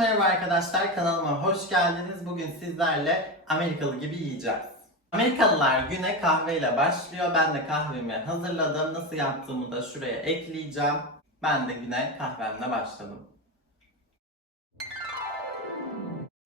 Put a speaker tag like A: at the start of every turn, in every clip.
A: merhaba arkadaşlar kanalıma hoş geldiniz. Bugün sizlerle Amerikalı gibi yiyeceğiz. Amerikalılar güne kahveyle başlıyor. Ben de kahvemi hazırladım. Nasıl yaptığımı da şuraya ekleyeceğim. Ben de güne kahvemle başladım.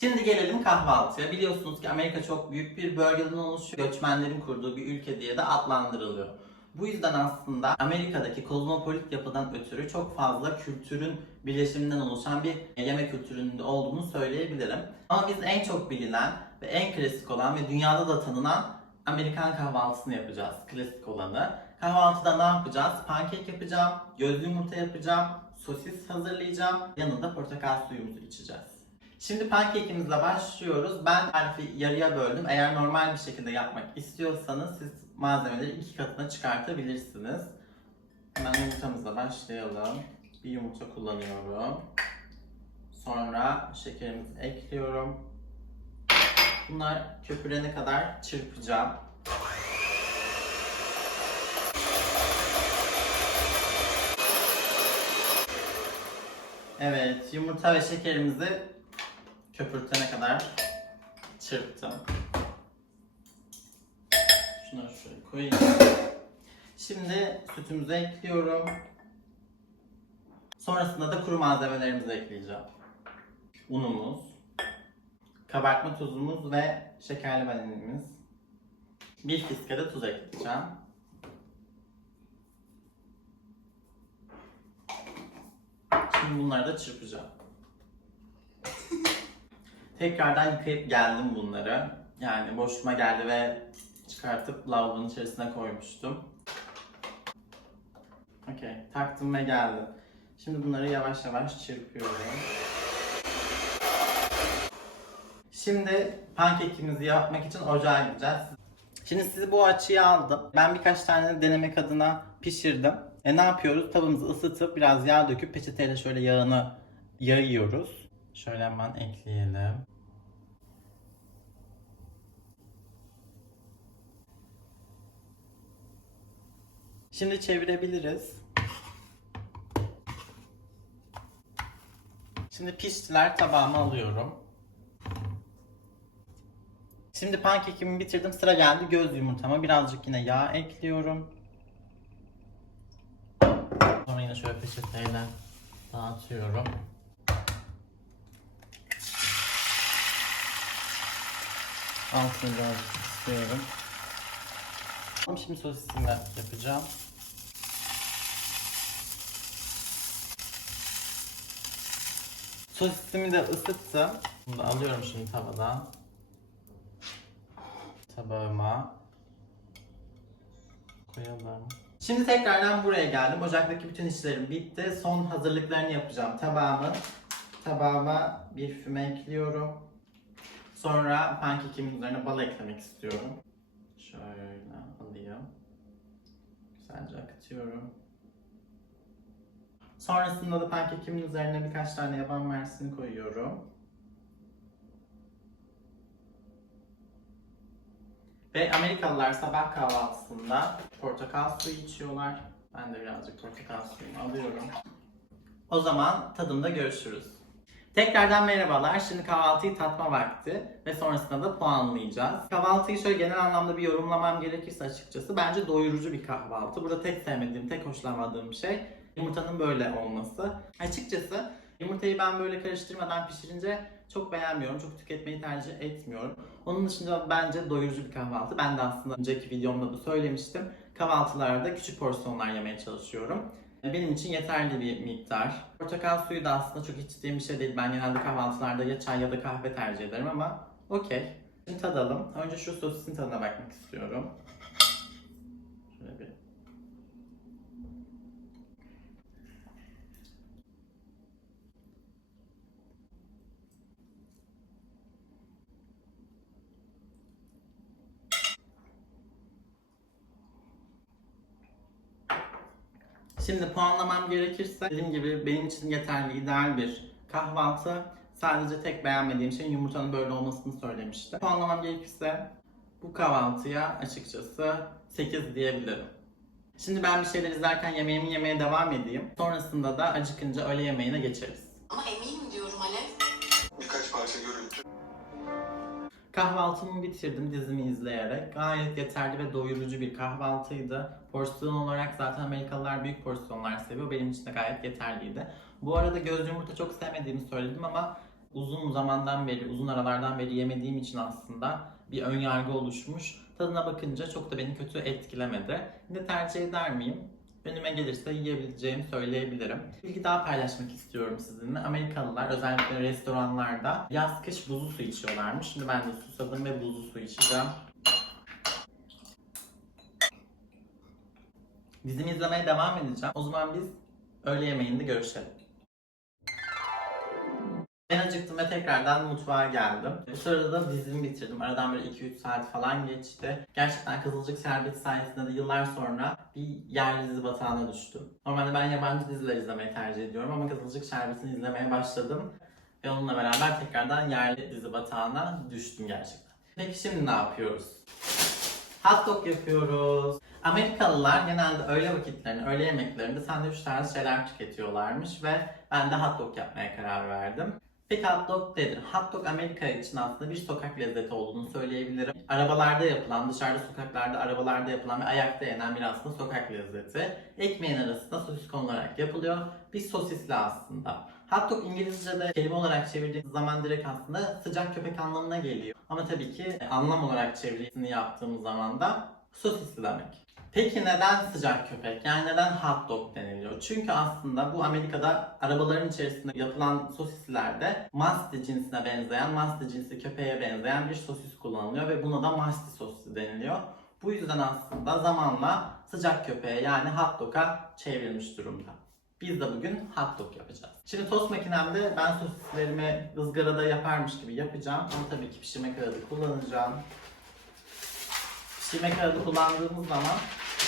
A: Şimdi gelelim kahvaltıya. Biliyorsunuz ki Amerika çok büyük bir bölgeden oluşuyor. Göçmenlerin kurduğu bir ülke diye de adlandırılıyor. Bu yüzden aslında Amerika'daki kozmopolit yapıdan ötürü çok fazla kültürün birleşiminden oluşan bir yemek kültüründe olduğunu söyleyebilirim. Ama biz en çok bilinen ve en klasik olan ve dünyada da tanınan Amerikan kahvaltısını yapacağız. Klasik olanı. Kahvaltıda ne yapacağız? Pankek yapacağım, gözlü yumurta yapacağım, sosis hazırlayacağım, yanında portakal suyumuzu içeceğiz. Şimdi pankekimizle başlıyoruz. Ben tarifi yarıya böldüm. Eğer normal bir şekilde yapmak istiyorsanız siz malzemeleri iki katına çıkartabilirsiniz. Hemen yumurtamızla başlayalım. Bir yumurta kullanıyorum. Sonra şekerimizi ekliyorum. Bunlar köpürene kadar çırpacağım. Evet, yumurta ve şekerimizi köpürtene kadar çırptım. Şunları şöyle koyayım. Şimdi sütümüzü ekliyorum. Sonrasında da kuru malzemelerimizi ekleyeceğim. Unumuz, kabartma tuzumuz ve şekerli vanilimiz. Bir fiske de tuz ekleyeceğim. Şimdi bunları da çırpacağım. Tekrardan yıkayıp geldim bunları. Yani boşuma geldi ve çıkartıp lavabonun içerisine koymuştum. Okey, taktım ve geldi. Şimdi bunları yavaş yavaş çırpıyorum. Şimdi pankekimizi yapmak için ocağa gideceğiz. Şimdi sizi bu açıya aldım. Ben birkaç tane denemek adına pişirdim. E ne yapıyoruz? Tavamızı ısıtıp biraz yağ döküp peçeteyle şöyle yağını yayıyoruz. Şöyle hemen ekleyelim. Şimdi çevirebiliriz. Şimdi piştiler tabağıma alıyorum. Şimdi pankekimi bitirdim. Sıra geldi göz yumurtama. Birazcık yine yağ ekliyorum. Sonra yine şöyle peçeteyle dağıtıyorum. Altını birazcık kısıyorum. Şimdi sosisini yapacağım. Sosisimi de ısıttım. Bunu da alıyorum şimdi tavadan. Tabağıma koyalım. Şimdi tekrardan buraya geldim. Ocaktaki bütün işlerim bitti. Son hazırlıklarını yapacağım. Tabağımı tabağıma bir füme ekliyorum. Sonra pankekimin üzerine bal eklemek istiyorum. Şöyle alayım. Güzelce akıtıyorum. Sonrasında da pankekimin üzerine birkaç tane yaban mersini koyuyorum. Ve Amerikalılar sabah kahvaltısında portakal suyu içiyorlar. Ben de birazcık portakal suyumu alıyorum. O zaman tadımda görüşürüz. Tekrardan merhabalar. Şimdi kahvaltıyı tatma vakti ve sonrasında da puanlayacağız. Kahvaltıyı şöyle genel anlamda bir yorumlamam gerekirse açıkçası bence doyurucu bir kahvaltı. Burada tek sevmediğim, tek hoşlanmadığım şey yumurtanın böyle olması. Açıkçası yumurtayı ben böyle karıştırmadan pişirince çok beğenmiyorum. Çok tüketmeyi tercih etmiyorum. Onun dışında bence doyurucu bir kahvaltı. Ben de aslında önceki videomda da söylemiştim. Kahvaltılarda küçük porsiyonlar yemeye çalışıyorum. Benim için yeterli bir miktar. Portakal suyu da aslında çok içtiğim bir şey değil. Ben genelde kahvaltılarda ya çay ya da kahve tercih ederim ama okey. Şimdi tadalım. Önce şu sosisin tadına bakmak istiyorum. Şöyle bir Şimdi puanlamam gerekirse dediğim gibi benim için yeterli, ideal bir kahvaltı. Sadece tek beğenmediğim şey yumurtanın böyle olmasını söylemişti. Puanlamam gerekirse bu kahvaltıya açıkçası 8 diyebilirim. Şimdi ben bir şeyler izlerken yemeğimi yemeye devam edeyim. Sonrasında da acıkınca öğle yemeğine geçeriz.
B: Ama eminim diyorum Alev. kahvaltı görüntü
A: Kahvaltımı bitirdim dizimi izleyerek. Gayet yeterli ve doyurucu bir kahvaltıydı. Porsiyon olarak zaten Amerikalılar büyük porsiyonlar seviyor. Benim için de gayet yeterliydi. Bu arada göz yumurta çok sevmediğimi söyledim ama uzun zamandan beri, uzun aralardan beri yemediğim için aslında bir ön yargı oluşmuş. Tadına bakınca çok da beni kötü etkilemedi. Yine tercih eder miyim? Önüme gelirse yiyebileceğimi söyleyebilirim. Bilgi daha paylaşmak istiyorum sizinle. Amerikalılar özellikle restoranlarda yaz kış buzlu su içiyorlarmış. Şimdi ben de susadım ve buzlu su içeceğim. Dizimi izlemeye devam edeceğim. O zaman biz öğle yemeğinde görüşelim. Ben acıktım ve tekrardan mutfağa geldim. Bu sırada da dizimi bitirdim. Aradan böyle 2-3 saat falan geçti. Gerçekten Kızılcık Şerbeti sayesinde de yıllar sonra bir yerli dizi batağına düştüm. Normalde ben yabancı diziler izlemeyi tercih ediyorum ama Kızılcık Şerbeti'ni izlemeye başladım. Ve onunla beraber tekrardan yerli dizi batağına düştüm gerçekten. Peki şimdi ne yapıyoruz? Hot dog yapıyoruz. Amerikalılar genelde öğle vakitlerinde, öğle yemeklerinde sandviç tarzı şeyler tüketiyorlarmış ve ben de hot dog yapmaya karar verdim. Peki hot dog nedir? Hot dog Amerika için aslında bir sokak lezzeti olduğunu söyleyebilirim. Arabalarda yapılan, dışarıda sokaklarda, arabalarda yapılan ve ayakta yenen bir aslında sokak lezzeti. Ekmeğin arasında sosis konularak yapılıyor. Bir sosisli aslında. Hot dog İngilizce'de kelime olarak çevirdiğimiz zaman direkt aslında sıcak köpek anlamına geliyor. Ama tabii ki anlam olarak çevirisini yaptığımız zaman da sosisli demek. Peki neden sıcak köpek? Yani neden hot dog deniliyor? Çünkü aslında bu Amerika'da arabaların içerisinde yapılan sosislerde Masti cinsine benzeyen, Masti cinsi köpeğe benzeyen bir sosis kullanılıyor ve buna da Masti sosisi deniliyor. Bu yüzden aslında zamanla sıcak köpeğe yani hot dog'a çevrilmiş durumda. Biz de bugün hot dog yapacağız. Şimdi tost makinemde ben sosislerimi ızgarada yaparmış gibi yapacağım. Ama tabii ki pişirme kağıdı kullanacağım. Pişirme kağıdı kullandığımız zaman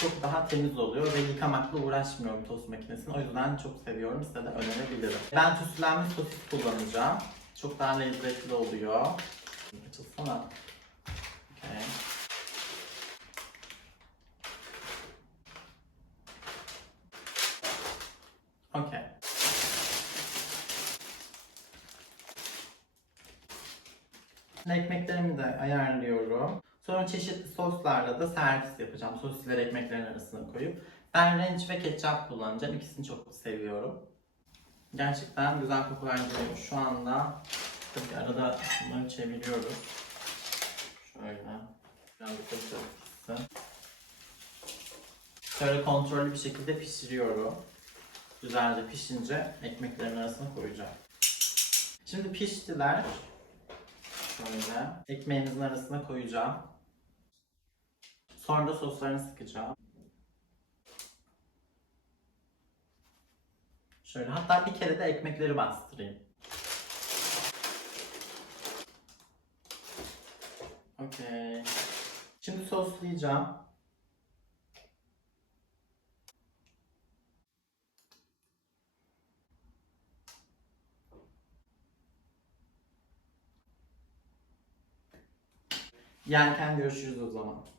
A: çok daha temiz oluyor ve yıkamakla uğraşmıyorum tost makinesini. O yüzden çok seviyorum. Size de önerebilirim. Ben tütsülenmiş sosis kullanacağım. Çok daha lezzetli oluyor. Açılsana. Okay. Okay. Ekmeklerimi de ayarlıyorum. Sonra çeşitli soslarla da servis yapacağım. Sosisleri ekmeklerin arasına koyup. Ben ranch ve ketçap kullanacağım. İkisini çok seviyorum. Gerçekten güzel kokular geliyor şu anda. Tabii arada bunları çeviriyoruz. Şöyle. Biraz da. Şöyle kontrollü bir şekilde pişiriyorum. Güzelce pişince ekmeklerin arasına koyacağım. Şimdi piştiler. Şöyle. Ekmeğimizin arasına koyacağım. Sonra da soslarını sıkacağım. Şöyle hatta bir kere de ekmekleri bastırayım. Okey. Şimdi soslayacağım. Yerken görüşürüz o zaman.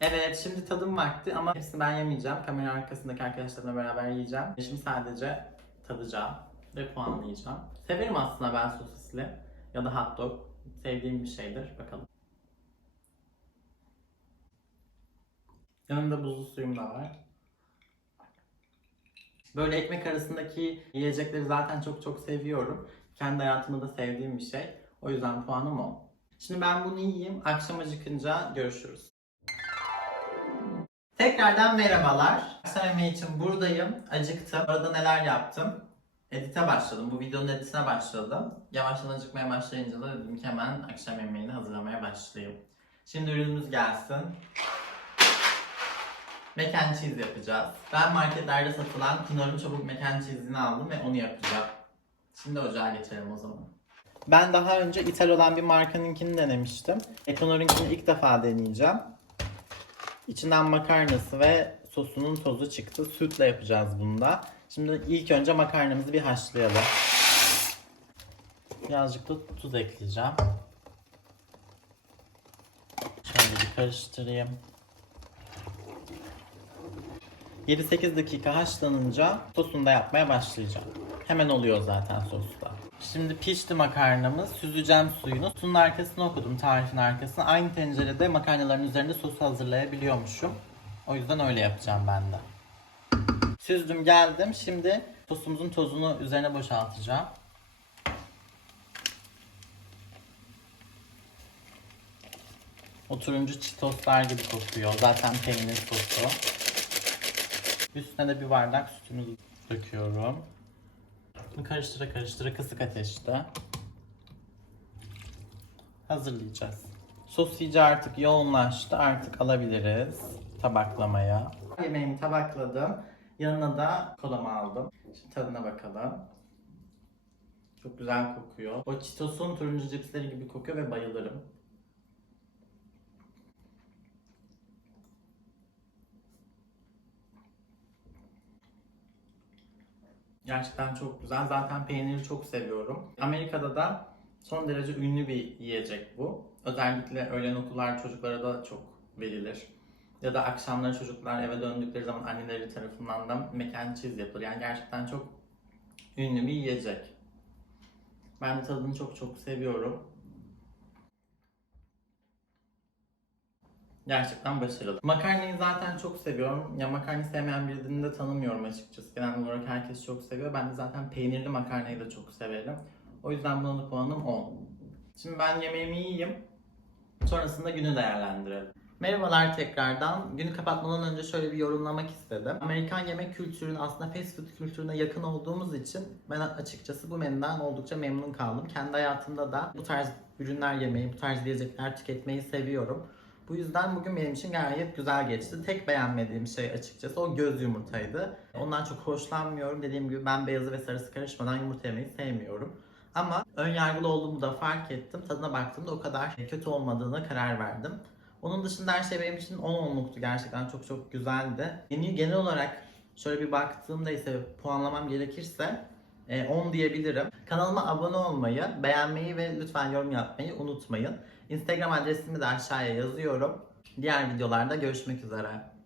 A: Evet şimdi tadım vakti ama hepsini ben yemeyeceğim. Kamera arkasındaki arkadaşlarımla beraber yiyeceğim. Şimdi sadece tadacağım ve puanlayacağım. Severim aslında ben sosisli ya da hot dog. Sevdiğim bir şeydir. Bakalım. Yanında buzlu suyum da var. Böyle ekmek arasındaki yiyecekleri zaten çok çok seviyorum. Kendi hayatımda da sevdiğim bir şey. O yüzden puanım o. Şimdi ben bunu yiyeyim. Akşam acıkınca görüşürüz. Tekrardan merhabalar. Yemeği için buradayım. Acıktım. Arada neler yaptım? Edite başladım. Bu videonun editine başladım. Yavaştan acıkmaya başlayınca da dedim ki hemen akşam yemeğini hazırlamaya başlayayım. Şimdi ürünümüz gelsin. Mac and cheese yapacağız. Ben marketlerde satılan Knorr'un çabuk mac and cheese'ini aldım ve onu yapacağım. Şimdi ocağa geçelim o zaman. Ben daha önce ithal olan bir markanınkini denemiştim. Knorr'unkini ilk defa deneyeceğim. İçinden makarnası ve sosunun tozu çıktı. Sütle yapacağız bunu da. Şimdi ilk önce makarnamızı bir haşlayalım. Birazcık da tuz ekleyeceğim. Şöyle bir karıştırayım. 7-8 dakika haşlanınca sosunu da yapmaya başlayacağım. Hemen oluyor zaten sosu. Şimdi pişti makarnamız. Süzeceğim suyunu. Suyun arkasını okudum tarifin arkasını. Aynı tencerede makarnaların üzerinde sosu hazırlayabiliyormuşum. O yüzden öyle yapacağım ben de. Süzdüm geldim. Şimdi sosumuzun tozunu üzerine boşaltacağım. O turuncu çitoslar gibi kokuyor. Zaten peynir sosu. Üstüne de bir bardak sütümüzü döküyorum. Karıştıra karıştıra kısık ateşte hazırlayacağız. Sos iyice artık yoğunlaştı. Artık alabiliriz tabaklamaya. Yemeğimi tabakladım. Yanına da kolamı aldım. Şimdi tadına bakalım. Çok güzel kokuyor. O Cheetos'un turuncu cipsleri gibi kokuyor ve bayılırım. Gerçekten çok güzel. Zaten peyniri çok seviyorum. Amerika'da da son derece ünlü bir yiyecek bu. Özellikle öğlen okullar çocuklara da çok verilir. Ya da akşamları çocuklar eve döndükleri zaman anneleri tarafından da mac and cheese yapılır. Yani gerçekten çok ünlü bir yiyecek. Ben de tadını çok çok seviyorum. Gerçekten başarılı. Makarnayı zaten çok seviyorum. Ya makarna sevmeyen birini de tanımıyorum açıkçası. Genel olarak herkes çok seviyor. Ben de zaten peynirli makarnayı da çok severim. O yüzden buna da puanım 10. Şimdi ben yemeğimi yiyeyim. Sonrasında günü değerlendirelim. Merhabalar tekrardan. Günü kapatmadan önce şöyle bir yorumlamak istedim. Amerikan yemek kültürünün aslında fast food kültürüne yakın olduğumuz için ben açıkçası bu menüden oldukça memnun kaldım. Kendi hayatımda da bu tarz ürünler yemeyi, bu tarz yiyecekler tüketmeyi seviyorum. Bu yüzden bugün benim için gayet güzel geçti. Tek beğenmediğim şey açıkçası o göz yumurtaydı. Ondan çok hoşlanmıyorum. Dediğim gibi ben beyazı ve sarısı karışmadan yumurta yemeyi sevmiyorum. Ama ön yargılı olduğumu da fark ettim. Tadına baktığımda o kadar kötü olmadığına karar verdim. Onun dışında her şey benim için 10 onluktu gerçekten çok çok güzeldi. Menüyü genel olarak şöyle bir baktığımda ise puanlamam gerekirse e, 10 diyebilirim. Kanalıma abone olmayı, beğenmeyi ve lütfen yorum yapmayı unutmayın. Instagram adresimi de aşağıya yazıyorum. Diğer videolarda görüşmek üzere.